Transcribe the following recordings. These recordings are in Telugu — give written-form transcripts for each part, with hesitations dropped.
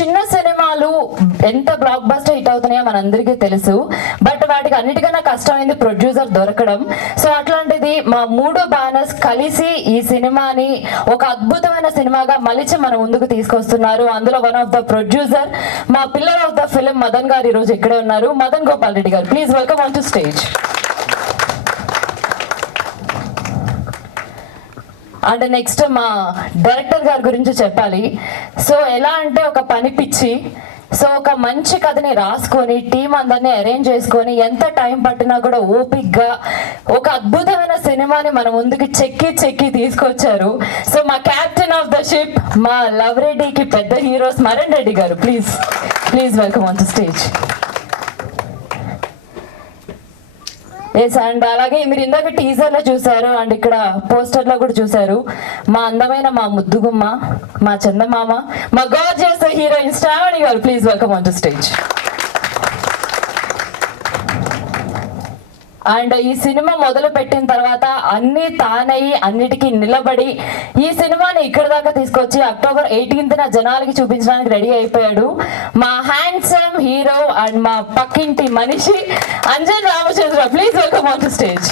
చిన్న సినిమాలు ఎంత బ్లాక్ బస్టర్ హిట్ అవుతున్నాయో మనందరికీ తెలుసు. బట్ వాటికి అన్నిటికన్నా కష్టమైంది ప్రొడ్యూసర్ దొరకడం. సో అట్లాంటిది మా 3 బ్యానర్స్ కలిసి ఈ సినిమాని ఒక అద్భుతమైన సినిమాగా మలిచి మన ముందుకు తీసుకొస్తున్నారు. అందులో వన్ ఆఫ్ ద ప్రొడ్యూసర్, మా pillar of the film Madan గారు ఈ రోజు ఇక్కడే ఉన్నారు. మదన్ గోపాల్ రెడ్డి గారు, please welcome on to stage. And next మా డైరెక్టర్ గారి గురించి చెప్పాలి. సో ఎలా అంటే ఒక పని పిచ్చి. సో ఒక మంచి కథని రాసుకొని టీం అందరినీ అరేంజ్ చేసుకొని ఎంత టైం పట్టినా కూడా ఓపిక్గా ఒక అద్భుతమైన సినిమాని మన ముందుకి చెక్కి తీసుకొచ్చారు. సో మా క్యాప్టెన్ ఆఫ్ ద షిప్, మా లవ్ రెడ్డికి పెద్ద హీరో స్మరణ్ రెడ్డి గారు, please welcome on to stage. Yes, and అలాగే మీరు ఇందాక టీజర్ లో చూసారు అండ్ ఇక్కడ పోస్టర్ లో కూడా చూసారు. మా అందమైన మా ముద్దుగుమ్మ, మా చందమామ, మా గార్జియస్ హీరోయిన్ శ్రావణి గారు, please welcome on to stage. And ఈ సినిమా మొదలు పెట్టిన తర్వాత అన్ని తానయ్యి అన్నిటికీ నిలబడి ఈ సినిమాని ఇక్కడ దాకా తీసుకొచ్చి October 18th జనాలకి చూపించడానికి రెడీ అయిపోయాడు మా హ్యాండ్సమ్ హీరో అండ్ మా పక్కింటి మనిషి Anjan Ramachandra, please welcome on to stage.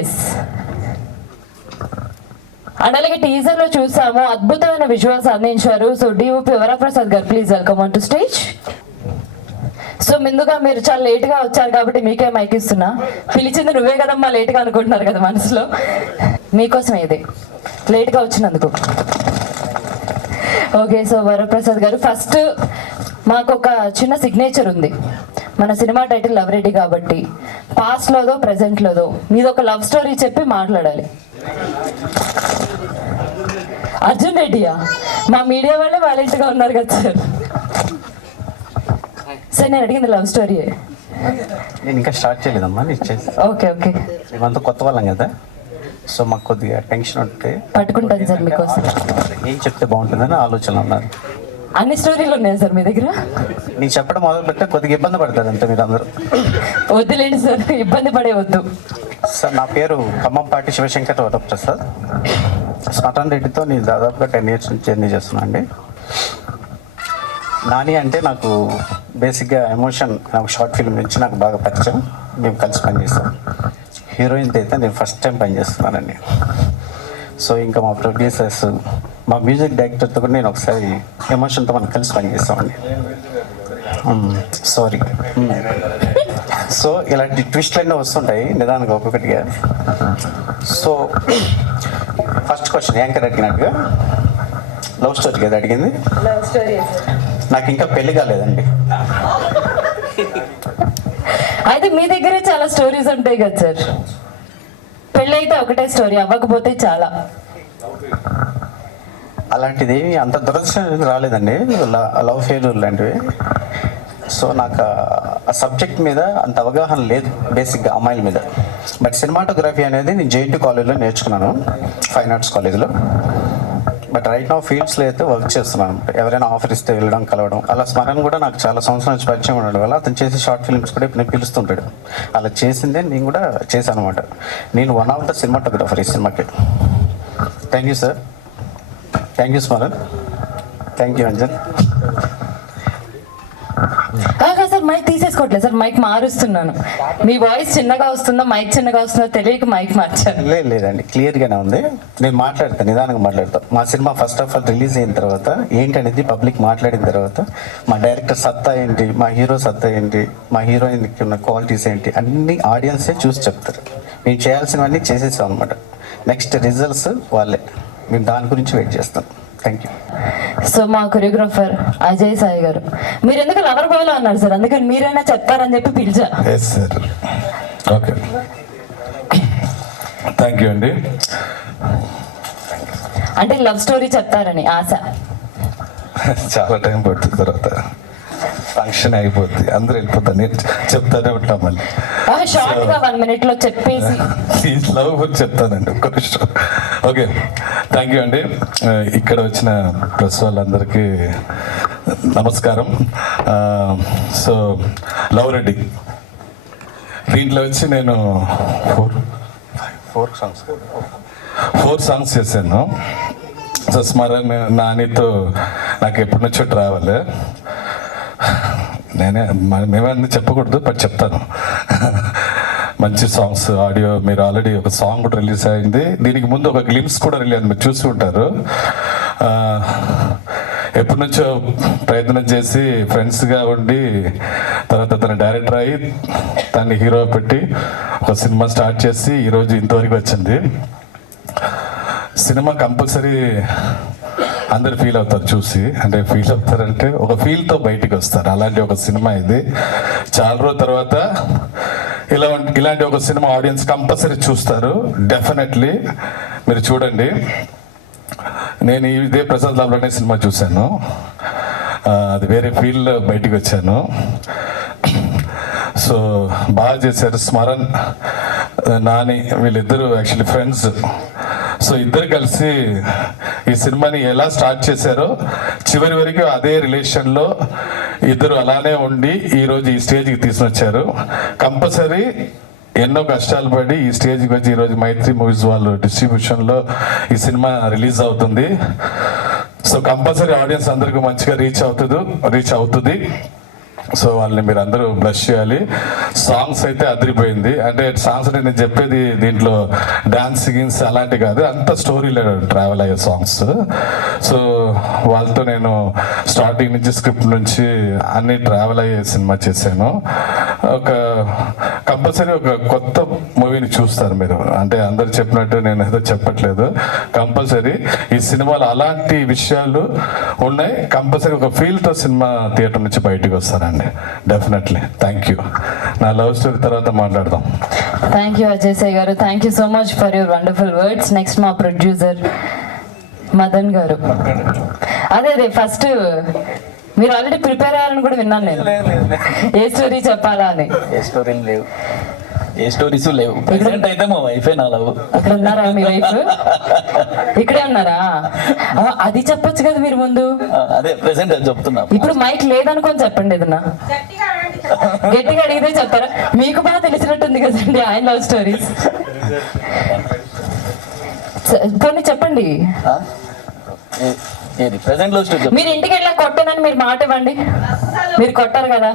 Yes, and అలాగే టీజర్ లో చూసాము, అద్భుతమైన విజువల్స్ అందించారు. సో డిఓపి వరప్రసాద్ గారు, please welcome on to stage. So ముందుగా మీరు చాలా లేట్గా వచ్చారు కాబట్టి మీకే మైక్ ఇస్తున్నా. పిలిచింది నువ్వే కదమ్మా, లేట్గా అనుకుంటున్నారు కదా మనసులో. మీకోసం ఇది లేట్గా వచ్చినందుకు. ఓకే, సో వరప్రసాద్ గారు, ఫస్ట్ మాకు ఒక చిన్న సిగ్నేచర్ ఉంది. మన సినిమా టైటిల్ లవ్ రెడ్డి కాబట్టి పాస్ట్ లోదో ప్రెసెంట్ లోదో మీది ఒక లవ్ స్టోరీ చెప్పి మాట్లాడాలి. అర్జున్ రెడ్డియా? మా మీడియా వాళ్ళే వైలెంట్గా ఉన్నారు కదా సార్. సార్ నేను అడిగింది లవ్ స్టోరీ. నేను ఇంకా స్టార్ట్ చేయలేదమ్మా. ఓకే, మేమంతా కొత్త వాళ్ళం కదా, సో మాకు కొద్దిగా టెన్షన్ ఉంటే పట్టుకుంటాను సార్ మీకోసం. ఏం చెప్తే బాగుంటుందని ఆలోచన ఉన్నారు. అన్ని స్టోరీలు ఉన్నాయా సార్ మీ దగ్గర? నీకు చెప్పడం మొదలు పెట్టే కొద్దిగా ఇబ్బంది పడతారు అంతే మీరు అందరూ. వద్దులేండి సార్, ఇబ్బంది పడే వద్దు సార్. నా పేరు ఖమ్మంపాటి శివశంకర్ వరప్రసాద్. స్మరణ్ రెడ్డితో నేను దాదాపుగా 10 years నుంచి జర్నీ చేస్తున్నా అండి. నాని అంటే నాకు బేసిక్గా ఎమోషన్, నాకు షార్ట్ ఫిల్మ్ నుంచి నాకు బాగా పరిచయం. మేము కలిసి పనిచేస్తాం. హీరోయిన్తో అయితే నేను ఫస్ట్ టైం పనిచేస్తున్నానండి. సో ఇంకా మా ప్రొడ్యూసర్స్, మా మ్యూజిక్ డైరెక్టర్తో కూడా నేను ఒకసారి ఎమోషన్తో మనం కలిసి పనిచేస్తామండి. సారీ. సో ఇలాంటి ట్విస్ట్లన్నీ వస్తుంటాయి నిదానంగా ఒక్కొక్కటిగా. సో ఫస్ట్ క్వశ్చన్ యాంకర్ అడిగినట్టుగా లవ్ స్టోరీ కదా అడిగింది. నాకు ఇంకా పెళ్లి కాలేదండి. అయితే మీ దగ్గరే చాలా స్టోరీస్ ఉంటాయి కదా సార్. పెళ్ళి అయితే ఒకటే స్టోరీ, అవ్వకపోతే చాలా. అలాంటిది అంత దురదృష్టం రాలేదండి, లవ్ ఫెయిల్యూర్ లాంటివి. సో నాకు ఆ సబ్జెక్ట్ మీద అంత అవగాహన లేదు బేసిక్గా అమ్మాయిల మీద. బట్ సినిమాటోగ్రఫీ అనేది నేను JNT కాలేజ్లో నేర్చుకున్నాను, ఫైన్ ఆర్ట్స్ కాలేజ్లో. బట్ రైట్ నా ఫీల్డ్స్లో అయితే వర్క్ చేస్తున్నాను. ఎవరైనా ఆఫర్ ఇస్తే వెళ్ళడం, కలవడం. అలా స్మరణ్ కూడా నాకు చాలా సంవత్సరాల నుంచి పరిచయం ఉండడం వల్ల అతను చేసే షార్ట్ ఫిల్మ్స్ కూడా ఇప్పుడు నేను పిలుస్తుంటాడు. అలా చేసిందే నేను కూడా చేశాను అనమాట. నేను వన్ ఆఫ్ ద సినిమాటోగ్రఫర్ ఈ సినిమాకి. Thank you sir. Thank you Smaran. Thank you Anjan. Sir mic తీసేసుకోవట్లేదు సార్, మైక్ మారుస్తున్నాను. మీ వాయిస్ చిన్నగా వస్తుందో మైక్ చిన్నగా వస్తుందో తెలియక మైక్ మార్చాను. లేదండి, క్లియర్గానే ఉంది. నేను మాట్లాడతాను, నిదానంగా మాట్లాడతాను. మా cinema first of all release అయిన తర్వాత ఏంటనేది పబ్లిక్ మాట్లాడిన తర్వాత మా డైరెక్టర్ సత్తా ఏంటి, మా హీరో సత్తా ఏంటి, మా హీరోయిన్కి ఉన్న క్వాలిటీస్ ఏంటి అన్ని ఆడియన్సే చూసి చెప్తారు. మేము చేయాల్సినవన్నీ చేసేసాం అనమాట. నెక్స్ట్ రిజల్ట్స్ వాళ్ళే. మేము దాని గురించి వెయిట్ చేస్తాం. Thank you. సో మా కొరియోగ్రాఫర్ అజయ్ సాయి గారు, మీరు ఎందుకు లవర్ బాయ్లో అన్నారు సార్, అందుకని మీరైనా చెప్తారని చెప్పి పిలిచా. సార్ ఓకే, థ్యాంక్ యూ అండి. అంటే లవ్ స్టోరీ చెప్తారని ఆశ. చాలా టైం పడుతుంది, తర్వాత ఫంక్షన్ అయిపోద్ది, అందరూ వెళ్ళిపోతారు, నేను చెప్తానే ఉంటాం మళ్ళీ. షార్ట్ గా 1 minute లో చెప్పేసి లవ్ గురించి చెప్తానండి ఒక్క నిమిషం. ఓకే, థ్యాంక్ యూ అండి. ఇక్కడ వచ్చిన ప్రెస్ వాళ్ళందరికీ నమస్కారం. సో లవ్ రెడ్డి దీంట్లో వచ్చి నేను 4 సాంగ్స్ చేశాను. సో స్మరణ్ నానితో నాకు ఎప్పటి నుంచో ట్రావెల్. మేమన్నీ చెప్పకూడదు బట్ చెప్తాను. మంచి సాంగ్స్, ఆడియో, మీరు ఆల్రెడీ ఒక సాంగ్ కూడా రిలీజ్ అయింది. దీనికి ముందు ఒక గ్లిమ్స్ కూడా రిలీజ్ అయింది, మీరు చూసి ఉంటారు. ఎప్పటి నుంచో ప్రయత్నం చేసి ఫ్రెండ్స్గా ఉండి తర్వాత తన డైరెక్టర్ అయ్యి తన్ని హీరో పెట్టి ఒక సినిమా స్టార్ట్ చేసి ఈరోజు ఇంతవరకు వచ్చింది. సినిమా కంపల్సరీ అందరు ఫీల్ అవుతారు చూసి, అంటే ఫీల్ అవుతారంటే ఒక ఫీల్తో బయటికి వస్తారు. అలాంటి ఒక సినిమా ఇది. చాలా రోజుల తర్వాత ఇలాంటి ఒక సినిమా ఆడియన్స్ కంపల్సరీ చూస్తారు. డెఫినెట్లీ మీరు చూడండి. నేను ఇదే ప్రసాద్ లాల్ అనే సినిమా చూశాను, అది వేరే ఫీల్డ్లో బయటికి వచ్చాను. సో బాగా చేశారు. స్మరణ్, నాని వీళ్ళిద్దరూ యాక్చువల్లీ ఫ్రెండ్స్. సో ఇద్దరు కలిసి ఈ సినిమాని ఎలా స్టార్ట్ చేశారో చివరి వరకు అదే రిలేషన్లో ఇద్దరు అలానే ఉండి ఈరోజు ఈ స్టేజ్కి తీసుకొచ్చారు. కంపల్సరీ ఎన్నో కష్టాలు పడి ఈ స్టేజ్కి వచ్చి ఈరోజు మైత్రి మూవీస్ వాళ్ళు డిస్ట్రిబ్యూషన్లో ఈ సినిమా రిలీజ్ అవుతుంది. సో కంపల్సరీ ఆడియన్స్ అందరికీ మంచిగా రీచ్ అవుతుంది. సో వాళ్ళని మీరు అందరూ బ్లష్ చేయాలి. సాంగ్స్ అయితే అదిరిపోయింది. అంటే సాంగ్స్ అంటే నేను చెప్పేది దీంట్లో డాన్స్ గిన్స్ అలాంటి కాదు, అంత స్టోరీలో ట్రావెల్ అయ్యే సాంగ్స్. సో వాళ్ళతో నేను స్టార్టింగ్ నుంచి స్క్రిప్ట్ నుంచి అన్ని ట్రావెల్ అయ్యే సినిమా చేశాను. ఒక కంపల్సరీ ఒక కొత్త మూవీని చూస్తారు మీరు. అంటే అందరు చెప్పినట్టు నేను ఏదో చెప్పట్లేదు. కంపల్సరీ ఈ సినిమాలో అలాంటి విషయాలు ఉన్నాయి. కంపల్సరీ ఒక ఫీల్తో సినిమా థియేటర్ నుంచి బయటకు వస్తారండి. డెఫినెట్లీ. Thank you. నా లవ్ స్టోరీ తర్వాత మాట్లాడదాం. థ్యాంక్ యూ అజయ్ సాయి గారు. Thank you so much for your wonderful words. Next మా ప్రొడ్యూసర్ మదన్ గారు. అదే ఫస్ట్ మీరు ఆల్రెడీ ప్రిపేర్ అయ్యాలని కూడా విన్నాను నేను, ఏ స్టోరీ చెప్పాలా అని. ఏ స్టోరీలు లేవు, ఏ స్టోరీస్ లేవు. ప్రెసెంట్ అయితే మా వైఫే నా లవ్. ఇక్కడ ఉన్నారా మీ వైఫ్? ఇక్కడే ఉన్నారా? అది చెప్పొచ్చు కదా మీరు ముందు. అదే ప్రెసెంట్ అది చెప్తున్నా. ఇప్పుడు మైక్ లేదనుకొని చెప్పండి ఏదన్నా. గట్టిగా అడిగితే చెప్తారా? మీకు బాగా తెలిసినట్టుంది కదండి ఆయన లవ్ స్టోరీస్. కొన్ని చెప్పండి. ఏది ప్రెసెంట్ లవ్ స్టోరీ? మీరు ఇంటికి వెళ్ళా కొట్టనని మీరు మాట ఇవ్వండి. మీరు కొట్టారు కదా,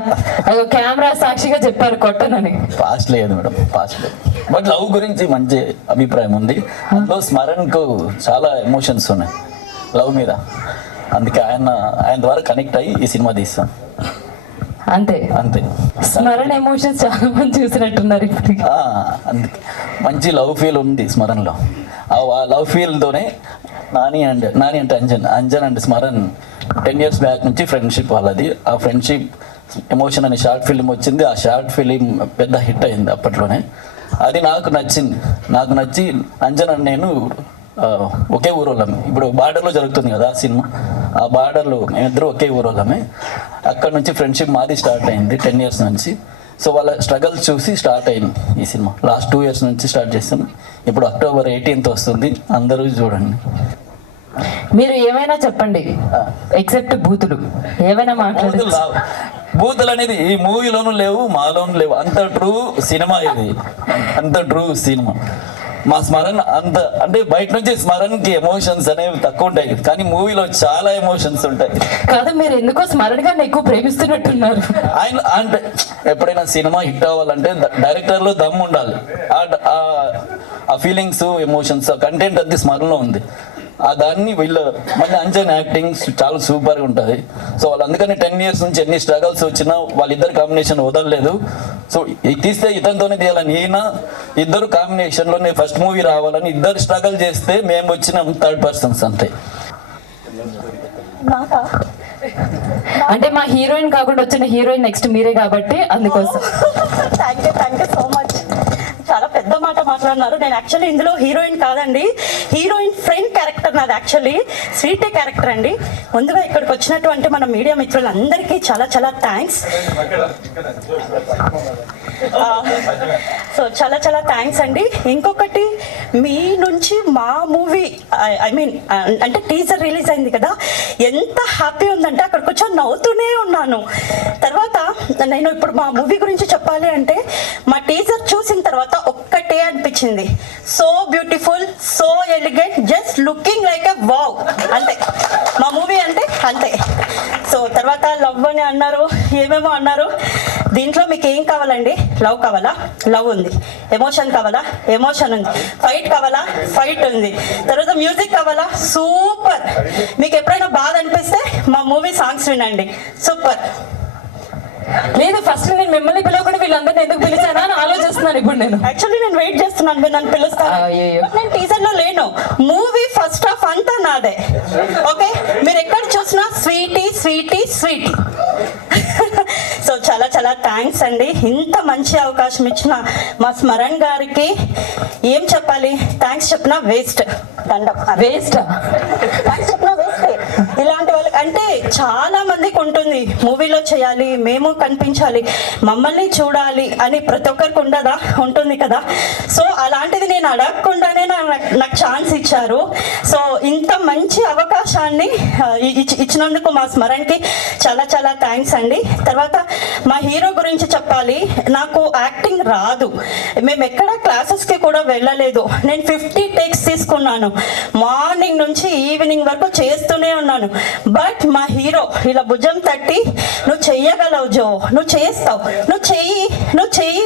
అయ్యో కెమెరా సాక్షిగా చెప్పారు కొట్టనని. పాస్ట్ లేదు మేడం, పాస్ట్ లేదు. బట్ లవ్ గురించి మంచి అభిప్రాయం ఉంది. అందులో స్మరణకు చాలా ఎమోషన్స్ ఉన్నాయి లవ్ మీద. అందుకే ఆయన ద్వారా కనెక్ట్ అయ్యి ఈ సినిమా తీస్తాం. అంతే అంతే. స్మరణ ఎమోషన్స్ చాలా మంది చూసినట్టున్నారు ఇప్పుడు. అందుకే మంచి లవ్ ఫీల్ ఉంది స్మరణలో. ఆ లవ్ ఫీల్తోనే నాని అంటే Anjan and Smaran 10 years back నుంచి ఫ్రెండ్షిప్ వాళ్ళది. ఆ ఫ్రెండ్షిప్ ఎమోషన్ అనే షార్ట్ ఫిలిం వచ్చింది. ఆ షార్ట్ ఫిలిం పెద్ద హిట్ అయింది అప్పట్లోనే. అది నాకు నచ్చింది. నాకు నచ్చి అంజన్ అండ్ నేను ఒకే ఊరోళ్ళమే. ఇప్పుడు బార్డర్లో జరుగుతుంది కదా ఆ సినిమా, ఆ బార్డర్లో మేమిద్దరు ఒకే ఊరోళ్ళమే. అక్కడ నుంచి ఫ్రెండ్షిప్ మాది స్టార్ట్ అయింది 10 years నుంచి. సో వాళ్ళ స్ట్రగల్స్ చూసి స్టార్ట్ అయింది ఈ సినిమా. లాస్ట్ 2 years నుంచి స్టార్ట్ చేస్తాం. ఇప్పుడు October 18th వస్తుంది, అందరూ చూడండి. మీరు ఏమైనా చెప్పండి ఎక్సెప్ట్ బూతులు, ఏమైనా మాట్లాడదు. బూతులు అనేది ఈ మూవీలోనూ లేవు, మాలోనూ లేవు. అంత ట్రూ సినిమా ఇది, అంత ట్రూ సినిమా. మా స్మరణ్ అంత అంటే బయట నుంచి స్మరణ్కి ఎమోషన్స్ అనేవి తక్కువ ఉంటాయి, కానీ మూవీలో చాలా ఎమోషన్స్ ఉంటాయి. కాదు, మీరు ఎందుకో స్మరణ్ గారిని ఎక్కువ ప్రేమిస్తున్నట్టున్నారు. ఆయన అంటే ఎప్పుడైనా సినిమా హిట్ అవ్వాలంటే డైరెక్టర్లో దమ్ ఉండాలి. ఆ ఫీలింగ్స్, ఎమోషన్స్, కంటెంట్ అది స్మరణలో ఉంది. దాన్ని వీళ్ళు మళ్ళీ అంజన్ యాక్టింగ్ చాలా సూపర్గా ఉంటుంది. సో వాళ్ళు అందుకని 10 years నుంచి ఎన్ని స్ట్రగల్స్ వచ్చినా వాళ్ళిద్దరు కాంబినేషన్ వదలలేదు. సో తీస్తే ఇతనితోనే తీయాలని, ఈయన ఇద్దరు కాంబినేషన్లోనే ఫస్ట్ మూవీ రావాలని ఇద్దరు స్ట్రగల్ చేస్తే మేము వచ్చినాం 3rd persons అంతే. అంటే మా హీరోయిన్ కాకుండా వచ్చిన హీరోయిన్ నెక్స్ట్ మీరే కాబట్టి అందుకోసం. Thank you so much. చాలా పెద్ద మాట మాట్లాడినారు. నేను యాక్చువల్లీ ఇందులో హీరోయిన్ కాదండి, హీరోయిన్ ఫ్రెండ్ క్యారెక్టర్ నాది. యాక్చువల్లీ స్వీటే క్యారెక్టర్ అండి. ముందుగా ఇక్కడికి వచ్చినటువంటి మన మీడియా మిత్రులందరికీ చాలా చాలా థ్యాంక్స్. సో చాలా చాలా థ్యాంక్స్ అండి. ఇంకొకటి, మీ నుంచి మా మూవీ అంటే టీజర్ రిలీజ్ అయింది కదా, ఎంత హ్యాపీ ఉందంటే అక్కడికి వచ్చి నవ్వుతూనే ఉన్నాను. తర్వాత నేను ఇప్పుడు మా మూవీ గురించి చెప్పాలి అంటే, మా టీజర్ చూసిన తర్వాత ఒక్కటే ఒకటే అనిపించింది, so beautiful, so elegant, just looking like a wow, అంతే మా మూవీ అంటే అంతే. సో తర్వాత లవ్ అని అన్నారు, ఏమేమో అన్నారు. దీంట్లో మీకు ఏం కావాలండి? లవ్ కావాలా? లవ్ ఉంది. ఎమోషన్ కావాలా? ఎమోషన్ ఉంది. ఫైట్ కావాలా? ఫైట్ ఉంది. తర్వాత మ్యూజిక్ కావాలా? సూపర్. మీకు ఎప్పుడైనా బాధ అనిపిస్తే మా మూవీ సాంగ్స్ వినండి, సూపర్. లేదు, ఫస్ట్ నేను మిమ్మల్ని పిలవకుండా వీళ్ళందరినీ ఎందుకు పిలిచానా అని ఆలోచిస్తున్నాను ఇప్పుడు నేను. యాక్చువల్లీ నేను వెయిట్ చేస్తున్నాను మీరు నన్ను పిలుస్తాను. అయ్యయ్యో. But నేను టీజర్ లో లేను. మూవీ ఫస్ట్ హాఫ్ అంతా నాదే. ఓకే, మీరు ఎక్కడ చూసినా స్వీటీ స్వీటీ స్వీటీ. సో చాలా చాలా థ్యాంక్స్ అండి, ఇంత మంచి అవకాశం ఇచ్చిన మా స్మరణ్ గారికి ఏం చెప్పాలి, థ్యాంక్స్ చెప్పినా వేస్ట్. వేస్ట్ థ్యాంక్స్ చెప్పినా వేస్ట్. ఇలాంటి వాళ్ళకి అంటే చాలా మందికి ఉంటుంది, మూవీలో చేయాలి, మేము కనిపించాలి, మమ్మల్ని చూడాలి అని ప్రతి ఒక్కరికి ఉండదా? ఉంటుంది కదా. సో అలాంటిది నేను అడగకుండానే నాకు ఛాన్స్ ఇచ్చారు. సో ఇంత మంచి అవకాశాన్ని ఇచ్చినందుకు మా స్మరణ్కి చాలా చాలా థ్యాంక్స్ అండి. తర్వాత మా హీరో గురించి చెప్పాలి, నాకు యాక్టింగ్ రాదు, మేము ఎక్కడ క్లాసెస్కి కూడా వెళ్ళలేదు. నేను 50 టేక్స్ తీసుకున్నాను, మార్నింగ్ నుంచి ఈవినింగ్ వరకు చేస్తూనే ఉన్నాను. బట్ మా హీరో ఇలా భుజం తట్టి, నువ్వు చెయ్యగలవు జో, నువ్వు చేస్తావు, నువ్వు చెయ్యి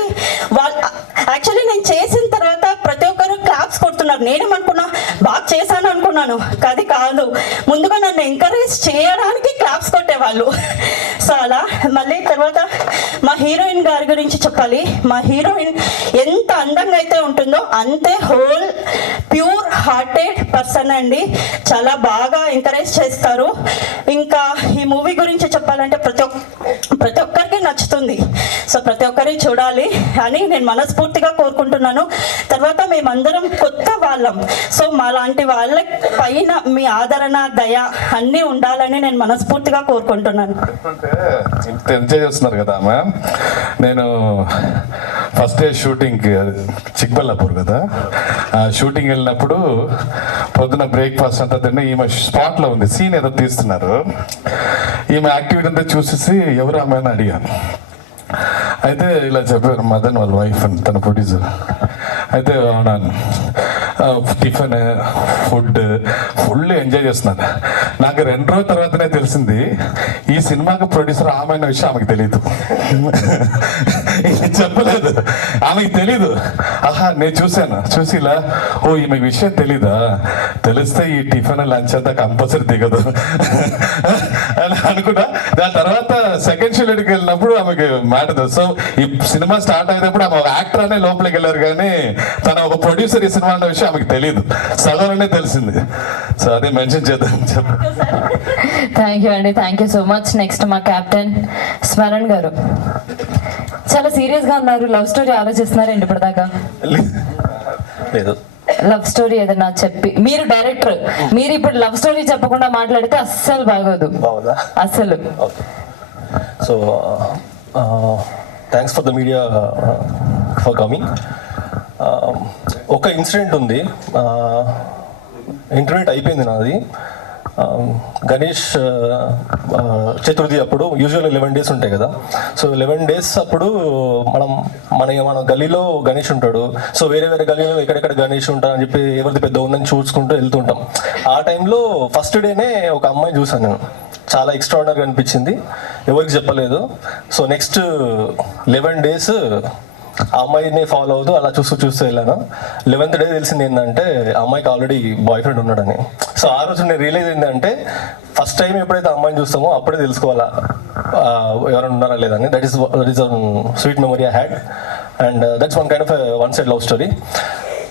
యాక్చువల్లీ నేను చేసిన తర్వాత ప్రతి ఒక్కరు క్లాప్స్ కొడుతున్నారు. నేనేమనుకున్నా, బాగా చేశాను అనుకున్నాను. అది కాదు, ముందుగా నన్ను ఎంకరేజ్ చేయడానికి క్లాప్స్ కొట్టేవాళ్ళు. సో అలా మళ్ళీ తర్వాత మా హీరోయిన్ గారి గురించి చెప్పాలి. మా హీరోయిన్ ఎంత అందంగా అయితే ఉంటుందో అంతే హోల్ ప్యూర్ హార్టెడ్ పర్సన్ అండి, చాలా బాగా ఎంకరేజ్ చేస్తారు. ఇంకా ఈ మూవీ గురించి చెప్పాలంటే ప్రతి ఒక్కరికి నచ్చుతుంది. సో ప్రతి ఒక్కరి చూడాలి అని నేను మనస్ఫూర్తిగా కోరుకుంటున్నాను. తర్వాత మేమందరం కొత్త వాళ్ళం, సో మా లాంటి వాళ్ళ పైన మీ ఆదరణ, దయ అన్నీ ఉండాలని నేను మనస్ఫూర్తిగా కోరుకుంటున్నాను. ఇంత ఎంజాయ్ చేస్తున్నారు కదా మ్యామ్. నేను ఫస్ట్ డే షూటింగ్కి, చిక్బల్లాపూర్ కదా, షూటింగ్ వెళ్ళినప్పుడు పొద్దున బ్రేక్ఫాస్ట్ అంతా తిన్న ఈమె స్పాట్లో ఉంది, సీన్ ఏదో తీస్తున్నారు. ఈమె యాక్టివిటీ అంతా చూసేసి ఎవరు ఆమె అని అడిగాను. అయితే ఇలా చెప్పారు, మదన్ వాళ్ళ వైఫ్ అని, తన ప్రొడ్యూసర్. అయితే అవునాను, టిఫిన్ ఫుడ్ ఫుల్ ఎంజాయ్ చేస్తున్నారు. నాకు 2 రోజుల తర్వాతనే తెలిసింది ఈ సినిమాకి ప్రొడ్యూసర్ ఆమె అన్న విషయం ఆమెకు తెలీదు. చెప్పలేదు, ఆమెకు తెలీదు. ఆహా, నేను చూసి ఇలా, ఓ ఈమె విషయం తెలీదా, తెలిస్తే ఈ టిఫిన్ లంచ్ అంతా కంపల్సరీ దిగదు అని అనుకుంటా. దాని తర్వాత సెకండ్ షెడ్యూల్కి వెళ్ళినప్పుడు ఆమెకి మ్యాటర్ తెలుసు. సో ఈ సినిమా స్టార్ట్ అయినప్పుడు ఆమె ఒక యాక్టర్ అనే లోపలికి వెళ్ళారు, కానీ తన ఒక ప్రొడ్యూసర్ ఈ సినిమా అన్న విషయం ఆమెకు తెలియదు, సగంలోనే తెలిసింది. సో అదే మెన్షన్ చేద్దాం చెప్పు. థ్యాంక్ యూ అండి, thank you so much. Next మా కెప్టెన్ స్మరణ్ గారు. చాలా సీరియస్ గా ఉన్నారు, లవ్ స్టోరీ ఆలోచిస్తున్నారండి ఇప్పటిదాకా? లేదు. లవ్ స్టోరీ ఏదన్నా చెప్పి, మీరు డైరెక్టర్, మీరు ఇప్పుడు లవ్ స్టోరీ చెప్పకుండా మాట్లాడితే అస్సలు బాగోదు, బాగుందా? అస్సలు. Okay, so thanks for the media for coming. ఒక ఇన్సిడెంట్ ఉంది, ఇంటర్వ్యూట్ అయిపోయింది నాది. గణేష్ చతుర్థి అప్పుడు యూజువల్ 11 days ఉంటాయి కదా. సో 11 days అప్పుడు మన గలీలో గణేష్ ఉంటాడు. సో వేరే గలీలో ఎక్కడెక్కడ గణేష్ ఉంటాడు అని చెప్పి ఎవరిది పెద్ద ఉందని చూసుకుంటూ వెళ్తుంటాం. ఆ టైంలో ఫస్ట్ డేనే ఒక అమ్మాయిని చూసాను నేను, చాలా ఎక్స్ట్రాడినరీగా అనిపించింది, ఎవరికి చెప్పలేదు. సో నెక్స్ట్ 11 days ఆ అమ్మాయిని ఫాలో అవుతూ అలా చూస్తూ వెళ్ళాను. 11th day తెలిసింది ఏంటంటే ఆ అమ్మాయికి ఆల్రెడీ బాయ్ ఫ్రెండ్ ఉన్నాడని. సో ఆ రోజు నేను రియలైజ్ ఏంటంటే ఫస్ట్ టైం ఎప్పుడైతే అమ్మాయిని చూస్తామో అప్పుడే తెలుసుకోవాలా ఎవరైనా ఉన్నారా లేదని. That is sweet memory I had, and that's one kind of one side love story.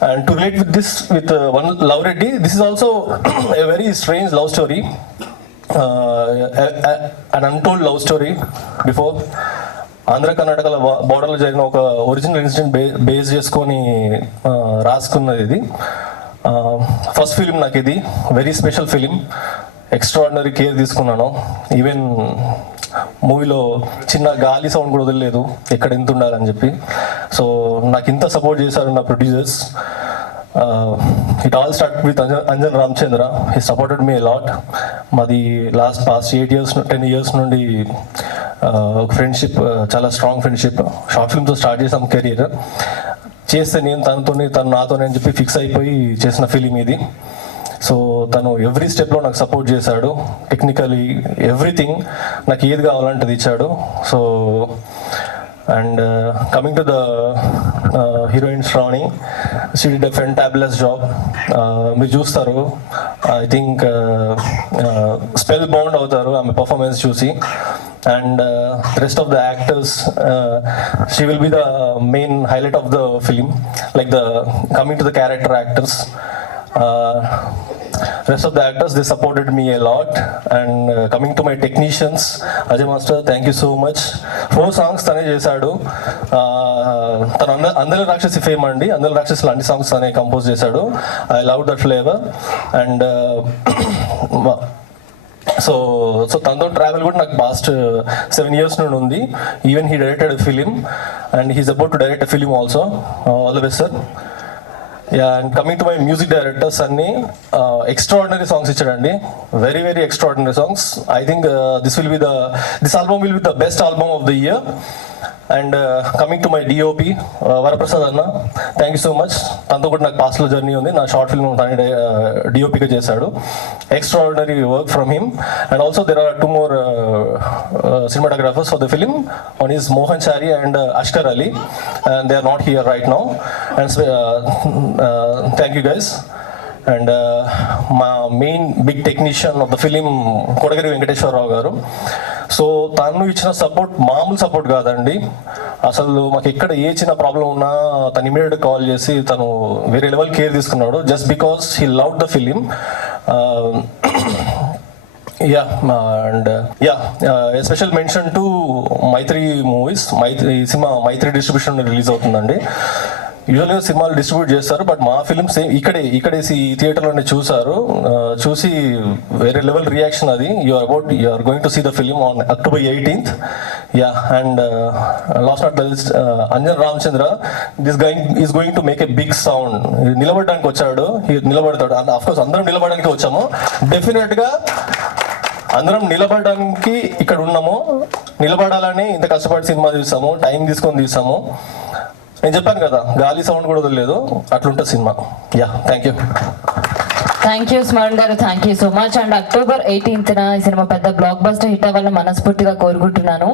And to relate with this with one Love Reddy, this is also a very strange love story, an untold love story before. Andhra Karnataka బోర్డర్లో జరిగిన ఒక ఒరిజినల్ ఇన్సిడెంట్ బేస్ చేసుకొని రాసుకున్నది ఇది. ఫస్ట్ ఫిలిం నాకు ఇది, very special film, extraordinary care తీసుకున్నాను. ఈవెన్ మూవీలో చిన్న గాలి సౌండ్ కూడా వదలలేదు ఎక్కడ ఎంత ఉండాలని చెప్పి. సో నాకు ఇంత సపోర్ట్ చేశారు నా producers. It all start with Anjan Ramachandra. He supported me lot. మాది పాస్ట్ 10 years నుండి ఒక ఫ్రెండ్షిప్, చాలా స్ట్రాంగ్ ఫ్రెండ్షిప్. షార్ట్ ఫిల్మ్తో స్టార్ట్ చేసాం కెరీర్. చేస్తే నేను తను నాతోనే అని చెప్పి ఫిక్స్ అయిపోయి చేసిన ఫిలిం ఇది. సో తను ఎవ్రీ స్టెప్లో నాకు సపోర్ట్ చేశాడు, టెక్నికలీ ఎవ్రీథింగ్, నాకు ఏది కావాలంటే ఇచ్చాడు. So and coming to the heroine Shravani, she did a fantabulous job. మీరు చూస్తారు, ఐ థింక్ స్పెల్ బౌండ్ అవుతారు ఆమె పర్ఫార్మెన్స్ చూసి. And rest of the actors, she will be the main highlight of the film, like the coming to the character actors. Rest of the actors, they supported me a lot. And coming to my technicians, Ajay Master, thank you so much. 4 songs tane chesadu. Tanu Andala Rakshasi fame andi, Andala Rakshasi lanti songs tane compose chesadu. I love that flavor. And so tanto travel కూడా నాకు past 7 years నుండి ఉంది. Even he directed a film and he's about to direct a film also. All the best, sir. Yeah, and coming to my music directors, అన్ని extraordinary songs ఇచ్చాడండి, very very extraordinary songs. I think this album will be the best album of the year. And coming to my DOP, Varaprasad అన్న, థ్యాంక్ యూ సో మచ్. తనతో కూడా నాకు పాస్ట్లో జర్నీ ఉంది, నా షార్ట్ ఫిల్మ్ తను డిఓపిగా చేశాడు. Extraordinary work from him. And also there are 2 more cinematographers for the film. One is Mohan Chari and Ashkar Ali, and they are not here right now. And thank you guys. And మా main big technician of the film Kotagiri Venkateswara Rao గారు. సో తను ఇచ్చిన సపోర్ట్ మామూలు సపోర్ట్ కాదండి, అసలు మాకు ఎక్కడ ఏ చిన్న ప్రాబ్లం ఉన్నా తను ఇమీడియట్ కాల్ చేసి తను వేరే లెవెల్ కేర్ తీసుకున్నాడు, just because he love the film. A special mention to Maitri Movies. ఈ సినిమా మైత్రి డిస్ట్రిబ్యూషన్ రిలీజ్ అవుతుందండి. యూజువల్గా సినిమాలు డిస్ట్రిబ్యూట్ చేస్తారు, బట్ మా ఫిలిమ్స్ ఇక్కడే ఈ థియేటర్లోనే చూసి వేరే లెవెల్ రియాక్షన్ అది. You are going to see the film on October 18th. And last not least, Anjan Ramachandra is going to make a big sound. నిలబడడానికి వచ్చాడు, నిలబడతాడు. అఫ్ కోర్స్ అందరం నిలబడడానికి వచ్చాము, డెఫినెట్గా అందరం నిలబడడానికి ఇక్కడ ఉన్నాము. నిలబడాలని ఇంత కష్టపడి సినిమా చూసాము, టైం తీసుకొని తీసాము. నేను చెప్పాను కదా, గాలి సౌండ్ కూడా వదలలేదు, అట్లుంటుంది సినిమా. థ్యాంక్ యూ స్మరణ్ గారు, thank you so much. And October 18th ఈ సినిమా పెద్ద బ్లాక్ బస్టర్ హిట్ అవ్వాలని మనస్ఫూర్తిగా కోరుకుంటున్నాను.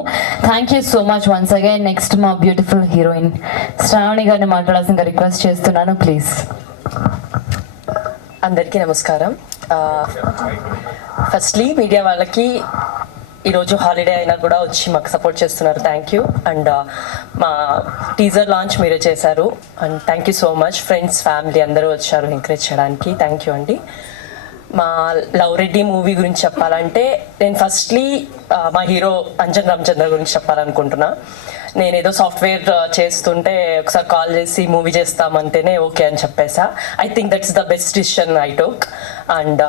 Thank you so much once again. Next మా బ్యూటిఫుల్ హీరోయిన్ శ్రావణి గారిని మాట్లాడాల్సిందిగా రిక్వెస్ట్ చేస్తున్నాను, ప్లీజ్. అందరికీ నమస్కారం. ఫస్ట్లీ మీడియా వాళ్ళకి ఈరోజు హాలిడే అయినా కూడా వచ్చి మాకు సపోర్ట్ చేస్తున్నారు, థ్యాంక్ యూ. అండ్ మా టీజర్ లాంచ్ మీరే చేశారు, and thank you so much. Friends, family అందరూ వచ్చారు ఎంకరేజ్ చేయడానికి, థ్యాంక్ యూ అండి. మా లవ్ రెడ్డి మూవీ గురించి చెప్పాలంటే నేను ఫస్ట్లీ మా హీరో అంజన్ రామచంద్ర గురించి చెప్పాలనుకుంటున్నా. నేను ఏదో సాఫ్ట్వేర్ చేస్తుంటే ఒకసారి కాల్ చేసి మూవీ చేస్తామంటేనే ఓకే అని చెప్పేసా. I think that's the best decision I took. And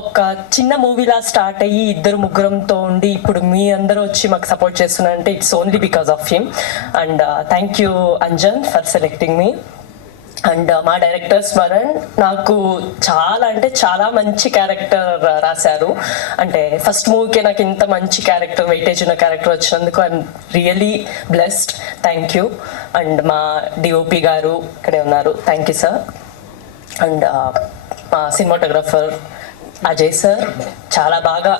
ఒక చిన్న మూవీలా స్టార్ట్ అయ్యి 2-3 ఉండి ఇప్పుడు మీ అందరూ వచ్చి మాకు సపోర్ట్ చేస్తున్నారంటే it's only because of him. And thank you Anjan for selecting me. And మా డైరెక్టర్ స్మరణ్ నాకు చాలా మంచి క్యారెక్టర్ రాశారు. అంటే ఫస్ట్ మూవీకే నాకు ఇంత మంచి క్యారెక్టర్, వెయిటేజ్ ఉన్న క్యారెక్టర్ వచ్చినందుకు I'm really blessed, thank you. And మా డిఓపి గారు ఇక్కడే ఉన్నారు, థ్యాంక్ యూ సార్. అండ్ మా సినిమాటోగ్రఫర్ అజయ్ సార్ చాలా బాగా,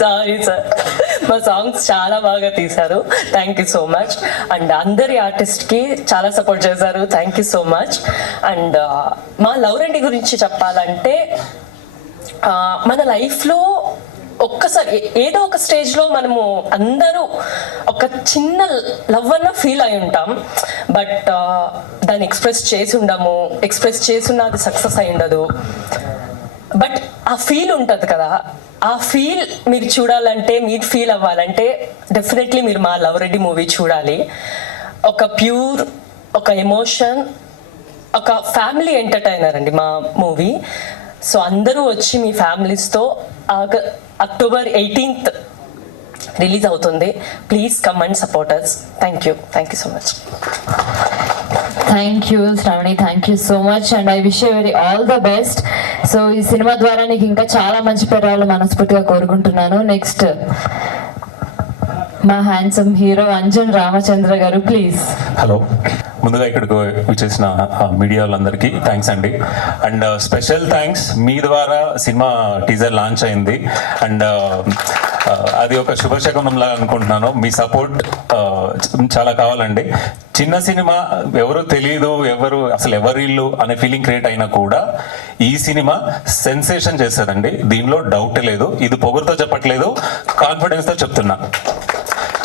సారీ సార్, మా సాంగ్స్ చాలా బాగా తీశారు, thank you so much. And అందరి ఆర్టిస్ట్కి చాలా సపోర్ట్ చేశారు, thank you so much. And మా లవ్ రెడ్డి గురించి చెప్పాలంటే మన లైఫ్లో ఒక్కసారి ఏదో ఒక స్టేజ్లో మనము అందరూ ఒక చిన్న లవ్ అన్న ఫీల్ అయి ఉంటాం, బట్ దాన్ని ఎక్స్ప్రెస్ చేసి అది సక్సెస్ అయి ఉండదు. బట్ ఆ ఫీల్ ఉంటుంది కదా, ఆ ఫీల్ మీరు చూడాలంటే, మీరు ఫీల్ అవ్వాలంటే డెఫినెట్లీ మీరు మా లవ్ రెడ్డి మూవీ చూడాలి. ఒక ప్యూర్, ఒక ఎమోషన్, ఒక ఫ్యామిలీ ఎంటర్టైనర్ అండి మా మూవీ. సో అందరూ వచ్చి మీ ఫ్యామిలీస్తో October 18th రిలీజ్ అవుతుంది. Please come and support us. Thank you so much. Thank you Shravani, thank you so much and I wish you very all the best. So ఈ సినిమా ద్వారా నీకు ఇంకా చాలా మంచి పేరు రావాలని మనస్ఫూర్తిగా కోరుకుంటున్నాను. నెక్స్ట్ మా హ్యాండ్సమ్ హీరో అంజన్ రామచంద్ర గారు, ప్లీజ్. హలో, ముందుగా ఇక్కడికి వచ్చేసిన మీడియా వాళ్ళందరికీ థ్యాంక్స్ అండి. అండ్ స్పెషల్ థ్యాంక్స్, మీ ద్వారా సినిమా టీజర్ లాంచ్ అయింది అండ్ అది ఒక శుభశకునం లాగా అనుకుంటున్నాను. మీ సపోర్ట్ చాలా కావాలండి. చిన్న సినిమా, ఎవరు తెలియదు, అసలు ఎవరిల్లు అనే ఫీలింగ్ క్రియేట్ అయినా కూడా ఈ సినిమా సెన్సేషన్ చేస్తుందండి, దీనిలో డౌట్ లేదు. ఇది పొగురుతో చెప్పట్లేదు, కాన్ఫిడెన్స్తో చెప్తున్నా.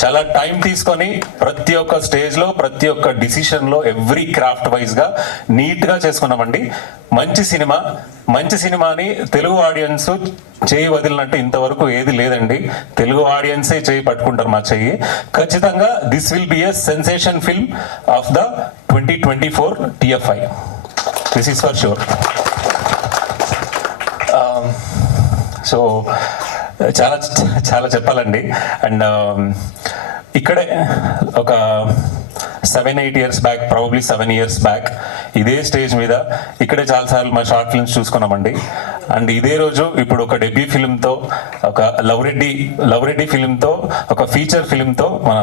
చాలా టైం తీసుకొని ప్రతి ఒక్క స్టేజ్లో ప్రతి ఒక్క డిసిషన్లో ఎవ్రీ క్రాఫ్ట్ వైజ్గా నీట్గా చేసుకున్నామండి. మంచి సినిమాని తెలుగు ఆడియన్స్ చేయి వదిలినట్టు ఇంతవరకు ఏది లేదండి. తెలుగు ఆడియన్సే చేయి పట్టుకుంటారు మా చెయ్యి. ఖచ్చితంగా this will be a sensation film of the 2024 TFI. This is for sure. So చాలా చాలా చెప్పాలండి. అండ్ ఇక్కడే ఒక 7-8 years back, probably 7 years back, ఇదే స్టేజ్ మీద ఇక్కడే చాలాసార్లు మా షార్ట్ ఫిల్మ్స్ చూసుకున్నామండి. అండ్ ఇదే రోజు ఇప్పుడు ఒక డెబ్యూ ఫిల్మ్తో, ఒక లవ్ రెడ్డి ఫిల్మ్తో, ఒక ఫీచర్ ఫిల్మ్తో మన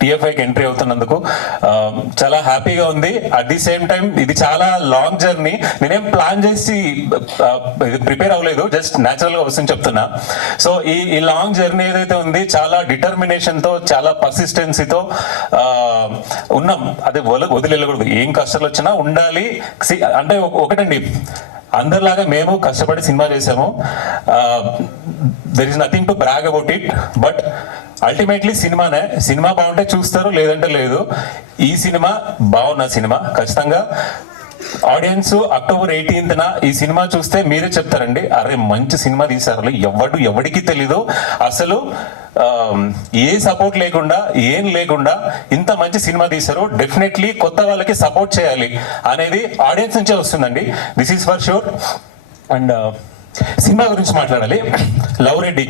TFIకి ఎంట్రీ అవుతున్నందుకు చాలా హ్యాపీగా ఉంది. అట్ ది సేమ్ టైం ఇది చాలా లాంగ్ జర్నీ. నేనేం ప్లాన్ చేసి ప్రిపేర్ అవ్వలేదు, జస్ట్ న్యాచురల్గా వస్తుంది చెప్తున్నా. సో ఈ లాంగ్ జర్నీ ఏదైతే ఉంది, చాలా డిటర్మినేషన్తో, చాలా పర్సిస్టెన్సీతో ఉన్నాం. అదే వదిలేయకూడదు. ఏం కష్టాలు వచ్చినా ఉండాలి. అంటే ఒకటండి, అందరిలాగా మేము కష్టపడి సినిమా చేసాము. There is nothing to brag about it. But ultimately cinema బాగుంటే చూస్తారు, లేదంటే లేదు. ఈ సినిమా బాగున్న సినిమా. ఖచ్చితంగా ఆడియన్స్ October 18th ఈ సినిమా చూస్తే మీరే చెప్తారండి, అరే మంచి సినిమా తీశారు. ఎవడికి తెలీదు అసలు, ఏ సపోర్ట్ లేకుండా, ఏం లేకుండా ఇంత మంచి సినిమా తీశారు. డెఫినెట్లీ కొత్త వాళ్ళకి సపోర్ట్ చేయాలి అనేది ఆడియన్స్ నుంచే వస్తుందండి. This is for sure. And cinema గురించి మాట్లాడాలి. Love Reddy